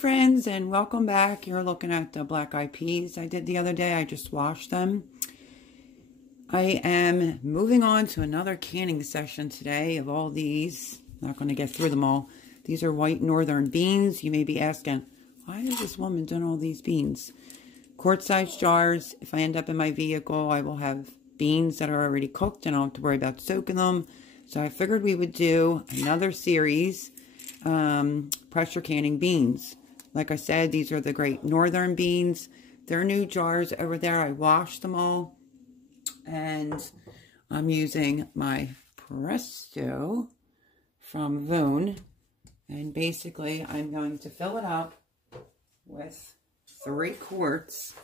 friends, and welcome back. You're looking at the black eyed peas I did the other day. I just washed them. I am moving on to another canning session today of all these. Not going to get through them all. These are white northern beans. You may be asking, why is this woman doing all these beans? Quart-sized jars. If I end up in my vehicle, I will have beans that are already cooked and I don't have to worry about soaking them. So I figured we would do another series, pressure canning beans. Like I said, these are the great northern beans. They're new jars over there. I washed them all. And I'm using my Presto from Voon. And basically, I'm going to fill it up with 3 quarts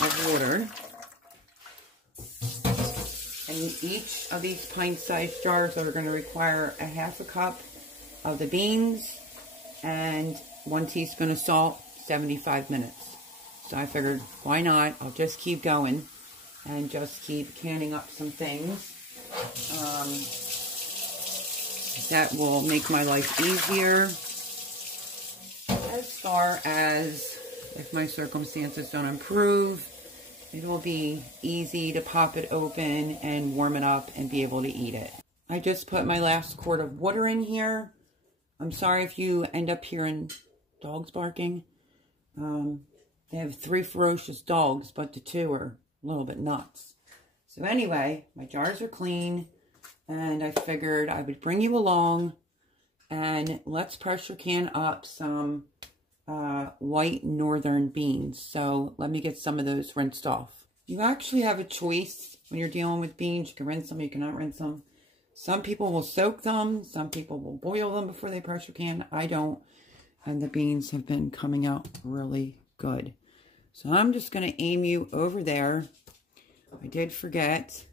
of water. And each of these pint-sized jars are going to require a half a cup of the beans and 1 teaspoon of salt, 75 minutes. So I figured, why not? I'll just keep going and just keep canning up some things that will make my life easier. As far as if my circumstances don't improve, it will be easy to pop it open and warm it up and be able to eat it. I just put my last quart of water in here. I'm sorry if you end up hearing dogs barking. They have 3 ferocious dogs, but the 2 are a little bit nuts. So anyway, my jars are clean, and I figured I would bring you along, and let's pressure can up some white northern beans. So let me get some of those rinsed off. You actually have a choice when you're dealing with beans. You can rinse them, you cannot rinse them. Some people will soak them, some people will boil them before they pressure can. I don't, and the beans have been coming out really good. So I'm just going to aim you over there. I did forget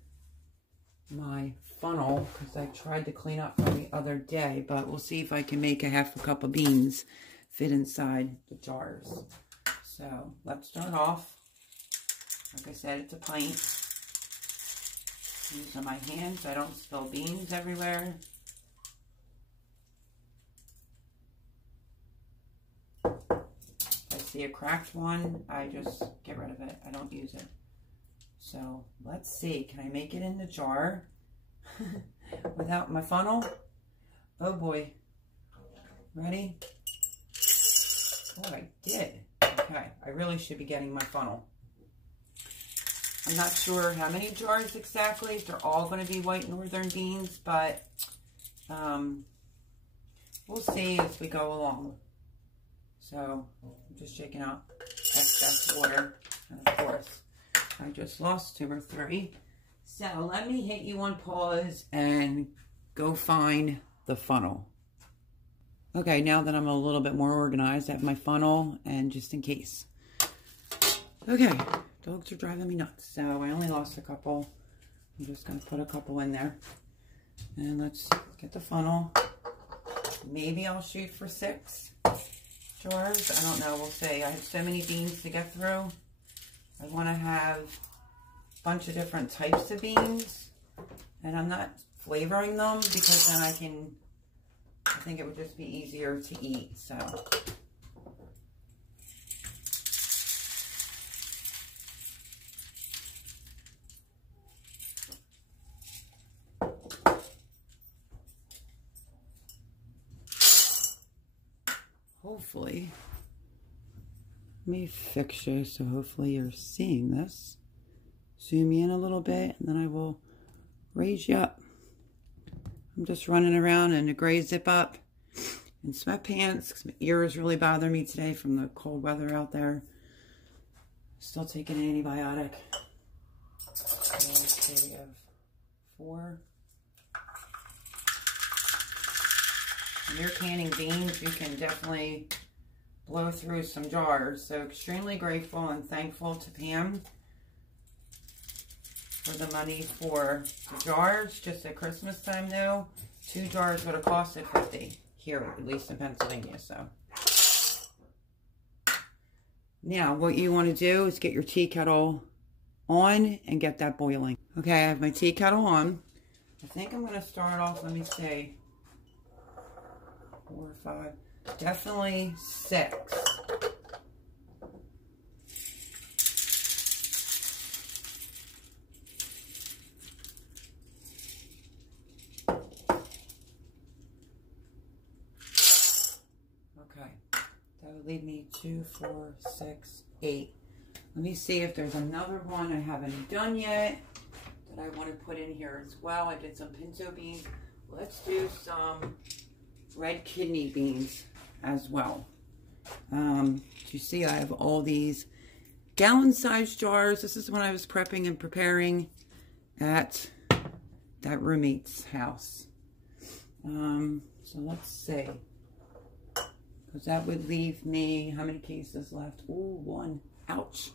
my funnel because I tried to clean up from the other day, but we'll see if I can make a half a cup of beans fit inside the jars. So let's start off. Like I said, it's a pint. Using my hands so I don't spill beans everywhere. If I see a cracked one, I just get rid of it. I don't use it. So let's see. Can I make it in the jar without my funnel? Oh boy. Ready? Oh, I did. Okay. I really should be getting my funnel. I'm not sure how many jars exactly. They're all going to be white northern beans, but we'll see as we go along. So I'm just shaking out excess water. And of course, I just lost 2 or 3. So let me hit you on pause and go find the funnel. Okay, now that I'm a little bit more organized, I have my funnel and just in case. Okay. Dogs are driving me nuts, so I only lost a couple. I'm just going to put a couple in there. And let's get the funnel. Maybe I'll shoot for 6 jars. I don't know. We'll see. I have so many beans to get through. I want to have a bunch of different types of beans. And I'm not flavoring them because then I think it would just be easier to eat. So hopefully, let me fix you so hopefully you're seeing this. Zoom in a little bit and then I will raise you up. I'm just running around in a gray zip up in sweatpants because my ears really bother me today from the cold weather out there. Still taking an antibiotic. Okay, we have 4. When you're canning beans, you can definitely blow through some jars. So extremely grateful and thankful to Pam for the money for the jars. Just at Christmas time though, 2 jars would have costed $50 here, at least in Pennsylvania. So now what you want to do is get your tea kettle on and get that boiling. Okay, I have my tea kettle on. I think I'm going to start off, let me see, 4 or 5. Definitely 6. Okay, that would leave me 2, 4, 6, 8. Let me see if there's another one I haven't done yet that I want to put in here as well. I did some pinto beans. Let's do some red kidney beans as well. You see I have all these gallon-sized jars. This is when I was prepping and preparing at that roommate's house. So let's see. Because that would leave me, how many cases left? Ooh, 1. Ouch.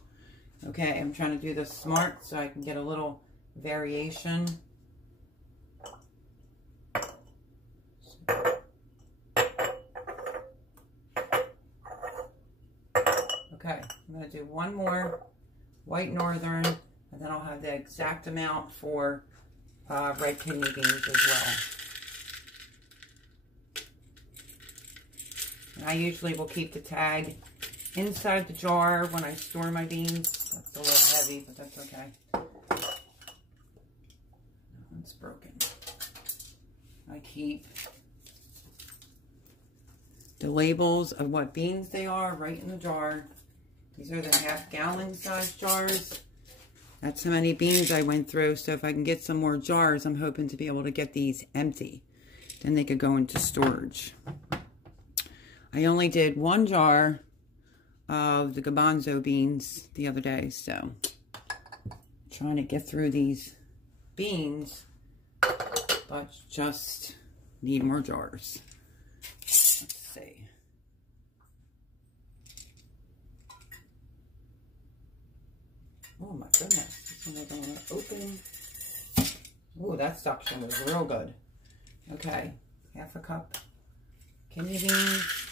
Okay, I'm trying to do this smart so I can get a little variation. Okay, I'm going to do 1 more white northern, and then I'll have the exact amount for red kidney beans as well. And I usually will keep the tag inside the jar when I store my beans. That's a little heavy, but that's okay. That one's broken. I keep the labels of what beans they are right in the jar. These are the half-gallon size jars. That's how many beans I went through. So if I can get some more jars, I'm hoping to be able to get these empty. Then they could go into storage. I only did 1 jar of the garbanzo beans the other day, so trying to get through these beans, but just need more jars. Let's see. Oh my goodness, this one I want to open. Oh, that suction was real good. Okay, 1/2 cup kidney beans.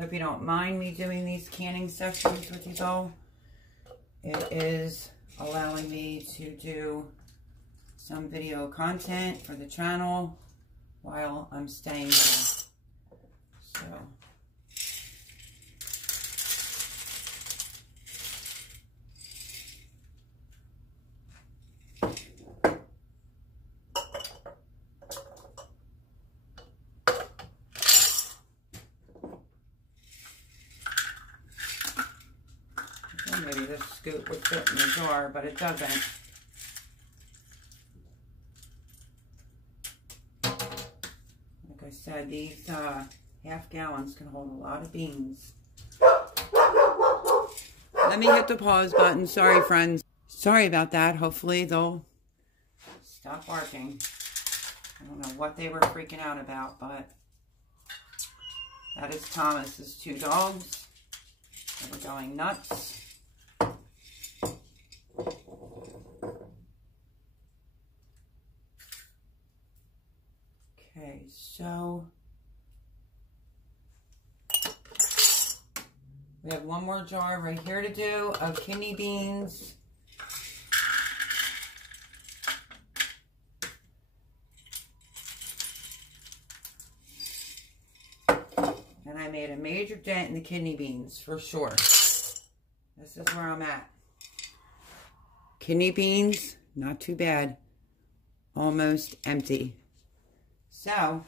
Hope you don't mind me doing these canning sessions with you all. It is allowing me to do some video content for the channel while I'm staying here. So, maybe this scoop would fit in the jar, but it doesn't. Like I said, these half gallons can hold a lot of beans. Let me hit the pause button. Sorry, friends. Sorry about that. Hopefully they'll stop barking. I don't know what they were freaking out about, but that is Thomas's 2 dogs. They were going nuts. Okay, so we have 1 more jar right here to do of kidney beans. And I made a major dent in the kidney beans for sure. This is where I'm at. Kidney beans, not too bad. Almost empty. So,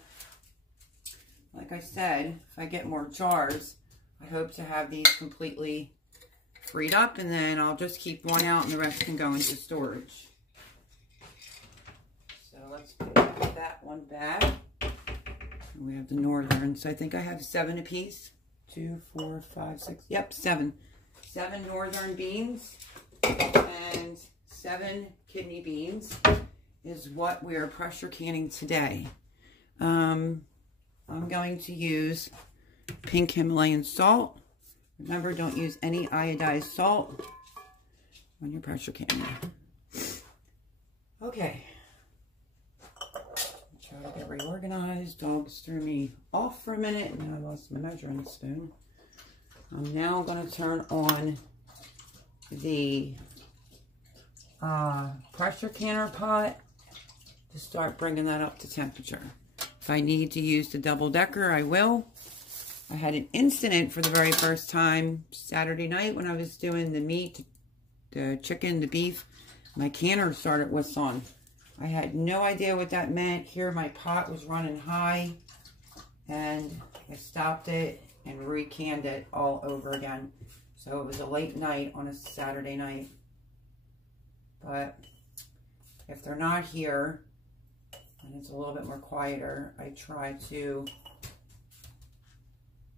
like I said, if I get more jars, I hope to have these completely freed up, and then I'll just keep 1 out and the rest can go into storage. So let's put that one back. And we have the northern. So I think I have 7 apiece. 2, 4, 5, 6. Yep, 7. 7 northern beans and 7 kidney beans is what we are pressure canning today. I'm going to use pink Himalayan salt. Remember, don't use any iodized salt when you're pressure canning. Okay. Try to get reorganized. Dogs threw me off for a minute and I lost my measuring spoon. I'm now going to turn on the pressure canner pot to start bringing that up to temperature. If I need to use the double decker, I will. I had an incident for the very first time Saturday night when I was doing the meat, the chicken, the beef. My canner started whistling. I had no idea what that meant. Here my pot was running high and I stopped it and recanned it all over again. So it was a late night on a Saturday night. But if they're not here and it's a little bit more quieter, I try to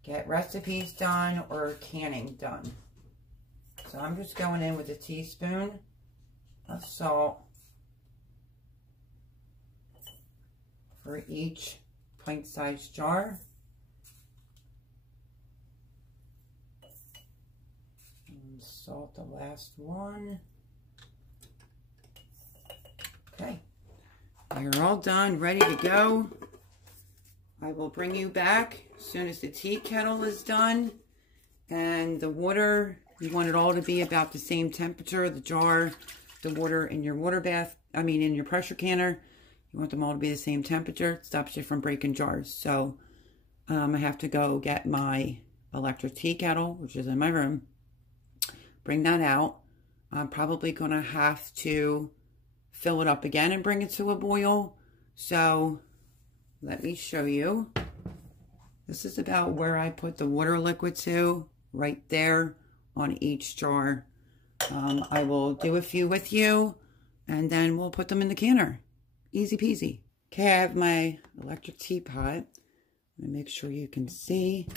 get recipes done or canning done. So I'm just going in with a teaspoon of salt for each pint-sized jar. And salt the last one. Okay, you're all done, ready to go. I will bring you back as soon as the tea kettle is done. And the water, you want it all to be about the same temperature. The jar, the water in your water bath, in your pressure canner. You want them all to be the same temperature. It stops you from breaking jars. So I have to go get my electric tea kettle, which is in my room. Bring that out. I'm probably going to have to fill it up again and bring it to a boil. So let me show you. This is about where I put the water liquid to, right there on each jar. I will do a few with you and then we'll put them in the canner. Easy peasy. Okay, I have my electric teapot. Let me make sure you can see.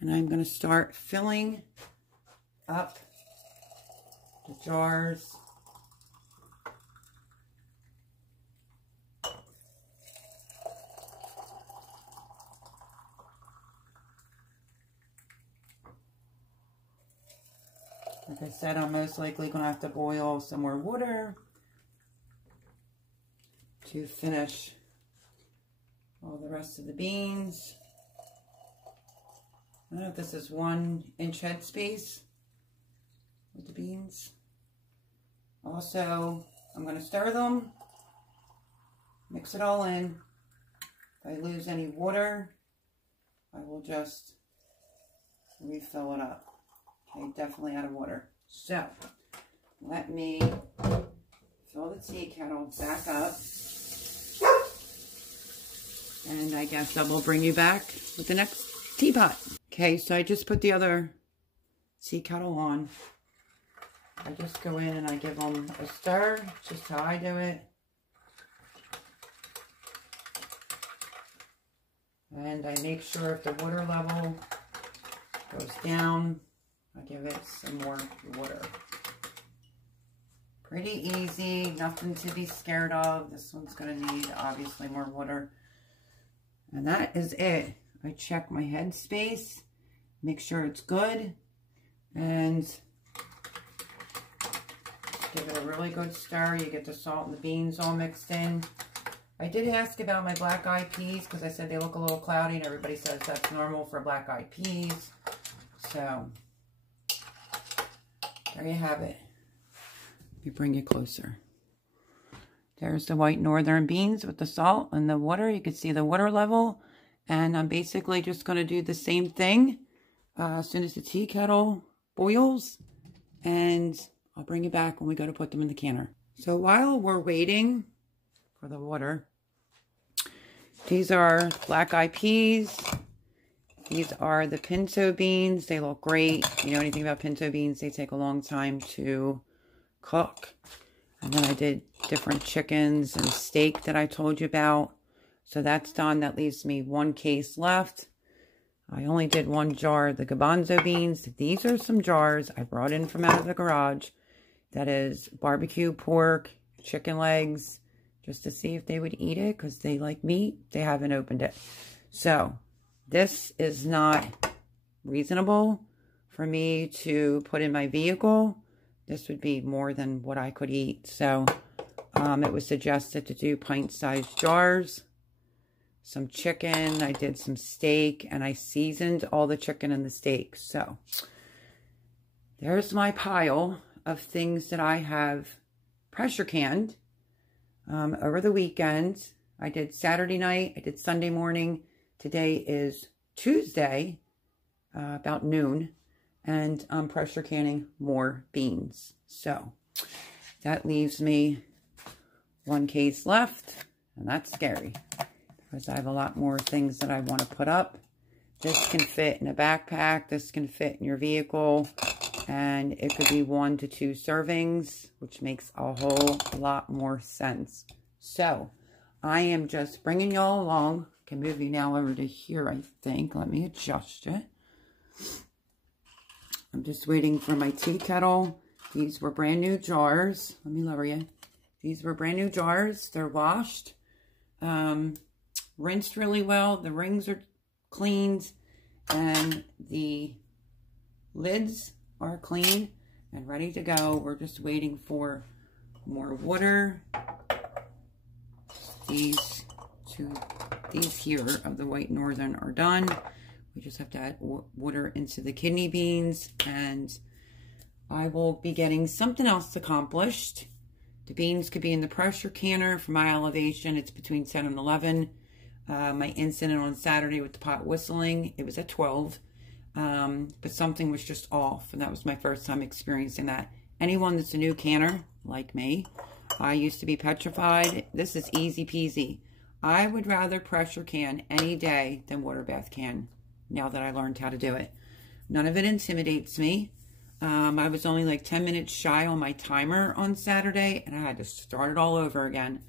And I'm going to start filling up the jars. Like I said, I'm most likely going to have to boil some more water to finish all the rest of the beans. I don't know if this is 1 inch head space with the beans. Also, I'm going to stir them, mix it all in. If I lose any water, I will just refill it up. Okay, definitely out of water. So, let me fill the tea kettle back up. And I guess I will bring you back with the next teapot. Okay, so I just put the other tea kettle on. I just go in and I give them a stir, just how I do it. And I make sure if the water level goes down, I give it some more water. Pretty easy, nothing to be scared of. This one's going to need obviously more water. And that is it. I check my head space, make sure it's good, and give it a really good stir. You get the salt and the beans all mixed in. I did ask about my black-eyed peas because I said they look a little cloudy, and everybody says that's normal for black-eyed peas. So, there you have it. Let me bring you closer. There's the white northern beans with the salt and the water. You can see the water level. And I'm basically just going to do the same thing as soon as the tea kettle boils. And I'll bring you back when we go to put them in the canner. So while we're waiting for the water, these are black-eyed peas. These are the pinto beans. They look great. If you know anything about pinto beans, they take a long time to cook. And then I did different chickens and steak that I told you about. So that's done. That leaves me 1 case left. I only did 1 jar of the garbanzo beans. These are some jars I brought in from out of the garage. That is barbecue pork, chicken legs, just to see if they would eat it because they like meat. They haven't opened it. So this is not reasonable for me to put in my vehicle. This would be more than what I could eat. So it was suggested to do pint-sized jars. Some chicken. I did some steak. And I seasoned all the chicken and the steak. So there's my pile of things that I have pressure canned over the weekend. I did Saturday night. I did Sunday morning. Today is Tuesday, about noon. And I'm pressure canning more beans. So that leaves me 1 case left. And that's scary, because I have a lot more things that I want to put up. This can fit in a backpack. This can fit in your vehicle. And it could be 1 to 2 servings, which makes a whole lot more sense. So I am just bringing y'all along. I can move you now over to here, I think. Let me adjust it. I'm just waiting for my tea kettle. These were brand new jars. Let me lower you. These were brand new jars. They're washed. Rinsed really well. The rings are cleaned. And the lids are clean and ready to go. We're just waiting for more water. These here of the White Northern are done. We just have to add water into the kidney beans, and I will be getting something else accomplished. The beans could be in the pressure canner. For my elevation, it's between 10 and 11. My incident on Saturday with the pot whistling, it was at 12. But something was just off, and that was my first time experiencing that. Anyone that's a new canner, like me, I used to be petrified. This is easy peasy. I would rather pressure can any day than water bath can, now that I learned how to do it. None of it intimidates me. I was only like 10 minutes shy on my timer on Saturday, and I had to start it all over again.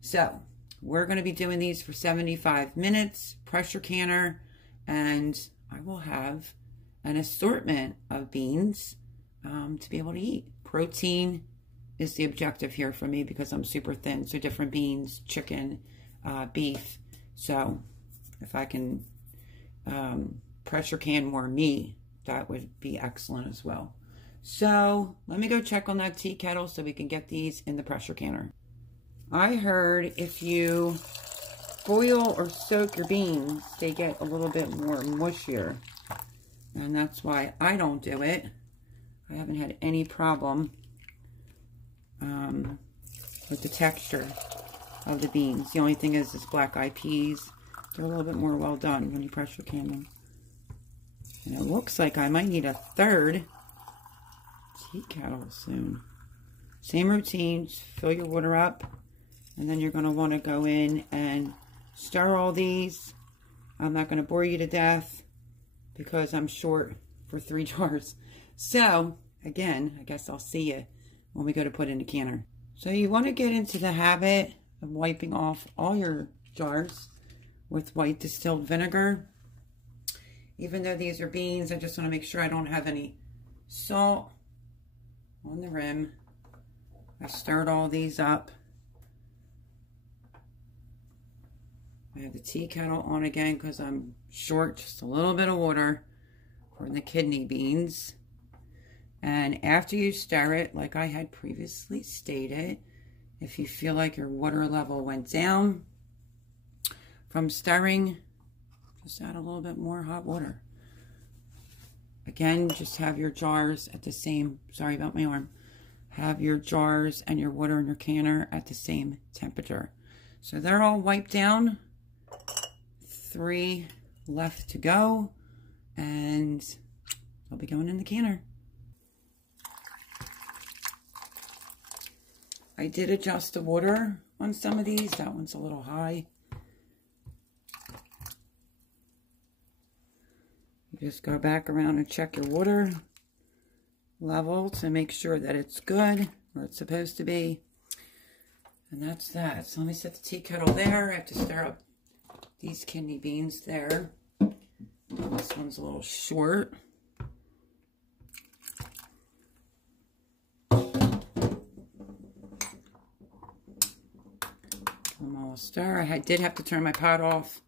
So we're going to be doing these for 75 minutes, pressure canner, and I will have an assortment of beans to be able to eat. Protein is the objective here for me because I'm super thin. So different beans, chicken, beef. So if I can pressure can more meat, that would be excellent as well. So let me go check on that tea kettle so we can get these in the pressure canner. I heard if you boil or soak your beans, they get a little bit more mushier. And that's why I don't do it. I haven't had any problem with the texture of the beans. The only thing is black eyed peas. They're a little bit more well done when you pressure can them. And it looks like I might need a third tea kettle soon. Same routine, just fill your water up. And then you're going to want to go in and stir all these. I'm not going to bore you to death because I'm short for 3 jars. So, again, I guess I'll see you when we go to put in the canner. So you want to get into the habit of wiping off all your jars with white distilled vinegar. Even though these are beans, I just want to make sure I don't have any salt on the rim. I stirred all these up. I have the tea kettle on again because I'm short, just a little bit of water for the kidney beans. And after you stir it, like I had previously stated, if you feel like your water level went down from stirring, just add a little bit more hot water. Again, just have your jars at the same, sorry about my arm, have your jars and your water in your canner at the same temperature. So they're all wiped down. 3 left to go, and they'll be going in the canner. I did adjust the water on some of these. That one's a little high. You just go back around and check your water level to make sure that it's good, where it's supposed to be. And that's that. So let me set the tea kettle there. I have to stir up these kidney beans there. This one's a little short. I'm all stir. I did have to turn my pot off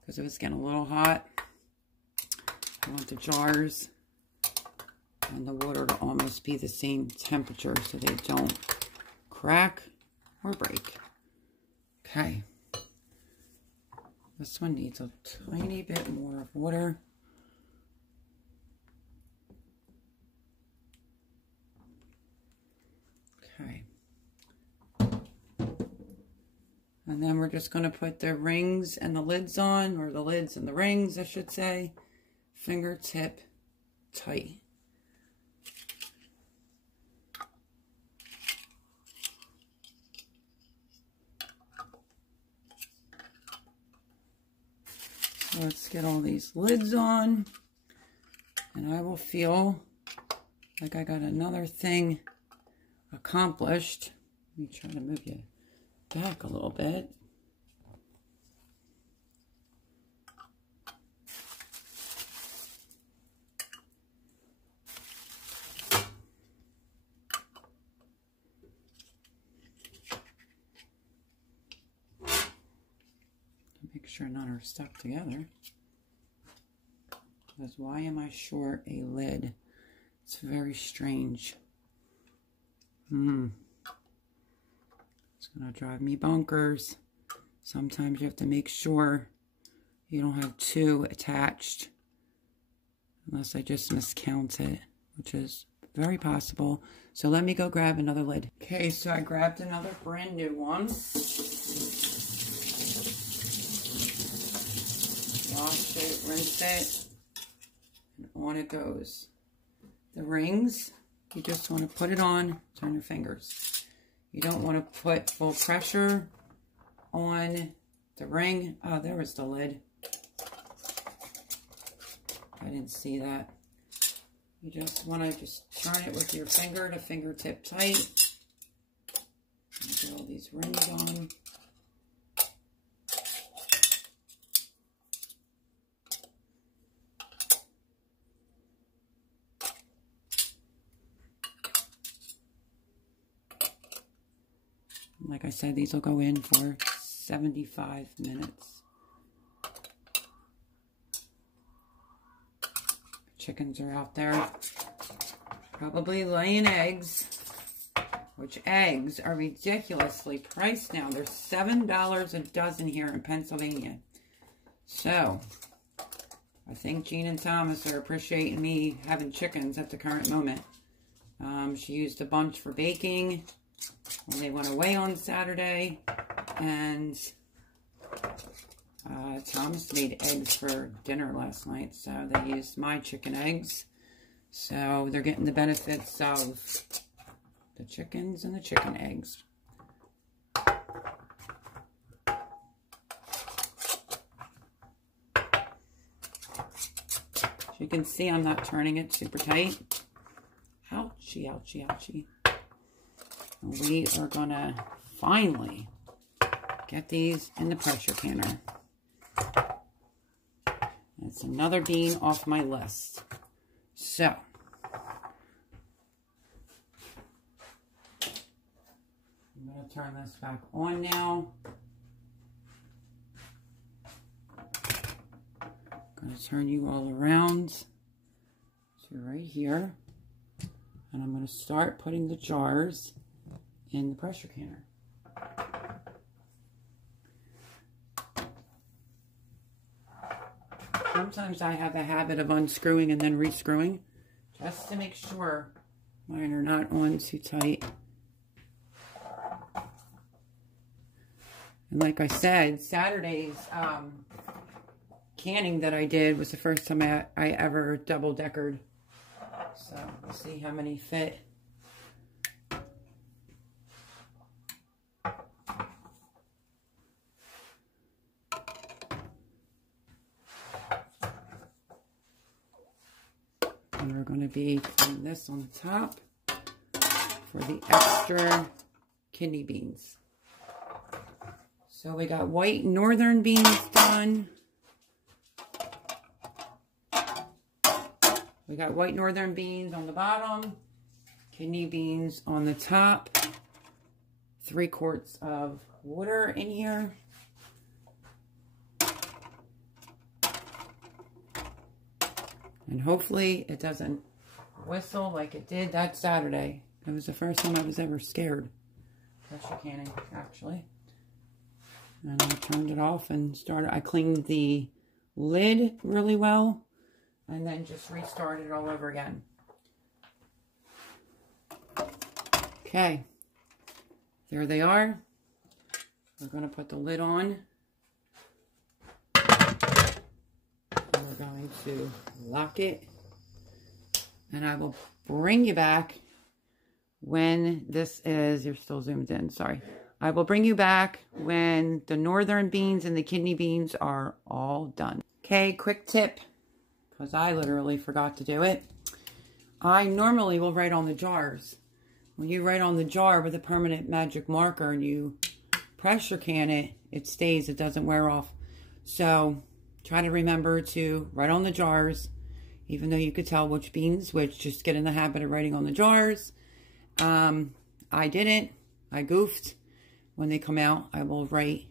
because it was getting a little hot. I want the jars and the water to almost be the same temperature so they don't crack or break. Okay. This one needs a tiny bit more of water. Okay. And then we're just going to put the rings and the lids on, or the lids and the rings, I should say, fingertip tight. So let's get all these lids on, and I will feel like I got another thing accomplished. Let me try to move you back a little bit. Make sure none are stuck together. Because why am I short a lid? It's very strange. It's gonna drive me bonkers. Sometimes you have to make sure you don't have two attached. Unless I just miscount it, which is very possible. So let me go grab another lid. Okay, so I grabbed another brand new one. Wash it, rinse it, and on it goes. The rings, you just want to put it on, turn your fingers. You don't want to put full pressure on the ring. Oh, there was the lid. I didn't see that. You just want to just turn it with your finger to fingertip tight. Get all these rings on. Like I said, these will go in for 75 minutes. Chickens are out there probably laying eggs, which eggs are ridiculously priced now. They're $7 a dozen here in Pennsylvania. So, I think Jean and Thomas are appreciating me having chickens at the current moment. She used a bunch for baking when they went away on Saturday, and Thomas made eggs for dinner last night, so they used my chicken eggs. So they're getting the benefits of the chickens and the chicken eggs. As you can see, I'm not turning it super tight. Ouchie, ouchie, ouchie. We are going to finally get these in the pressure canner. It's another bean off my list. So, I'm going to turn this back on now. I'm going to turn you all around to right here. And I'm going to start putting the jars in the pressure canner. Sometimes I have a habit of unscrewing and then rescrewing just to make sure mine are not on too tight. And like I said, Saturday's canning that I did was the first time I ever double-deckered. So we'll see how many fit. And we're going to be putting this on the top for the extra kidney beans. So we got white northern beans done. We got white northern beans on the bottom, kidney beans on the top, 3 quarts of water in here. And hopefully it doesn't whistle like it did that Saturday. It was the first time I was ever scared. Pressure canning, actually. And I turned it off and started. I cleaned the lid really well. And then just restart it all over again. Okay. There they are. We're going to put the lid on. And we're going to lock it. And I will bring you back when this is, you're still zoomed in, sorry. I will bring you back when the northern beans and the kidney beans are all done. Okay, quick tip, because I literally forgot to do it. I normally will write on the jars. When you write on the jar with a permanent magic marker and you pressure can it, it stays, it doesn't wear off. So try to remember to write on the jars, even though you could tell which beans which. Just get in the habit of writing on the jars. I didn't. I goofed. When they come out, I will write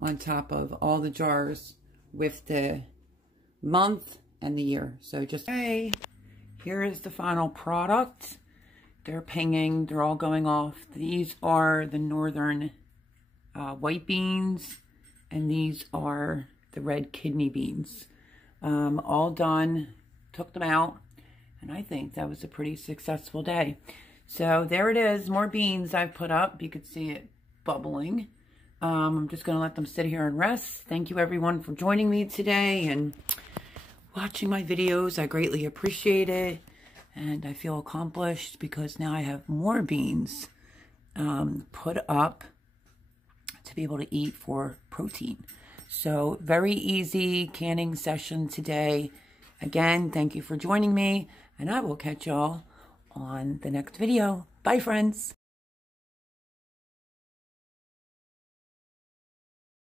on top of all the jars with the month and the year. So just, hey, here is the final product. They're pinging. They're all going off. These are the northern white beans, and these are the red kidney beans. All done. Took them out, and I think that was a pretty successful day. So there it is, more beans I've put up. You could see it bubbling. I'm just going to let them sit here and rest. Thank you everyone for joining me today and watching my videos. I greatly appreciate it, and I feel accomplished because now I have more beans put up to be able to eat for protein. So very easy canning session today. Again, thank you for joining me, and I will catch y'all on the next video. Bye, friends.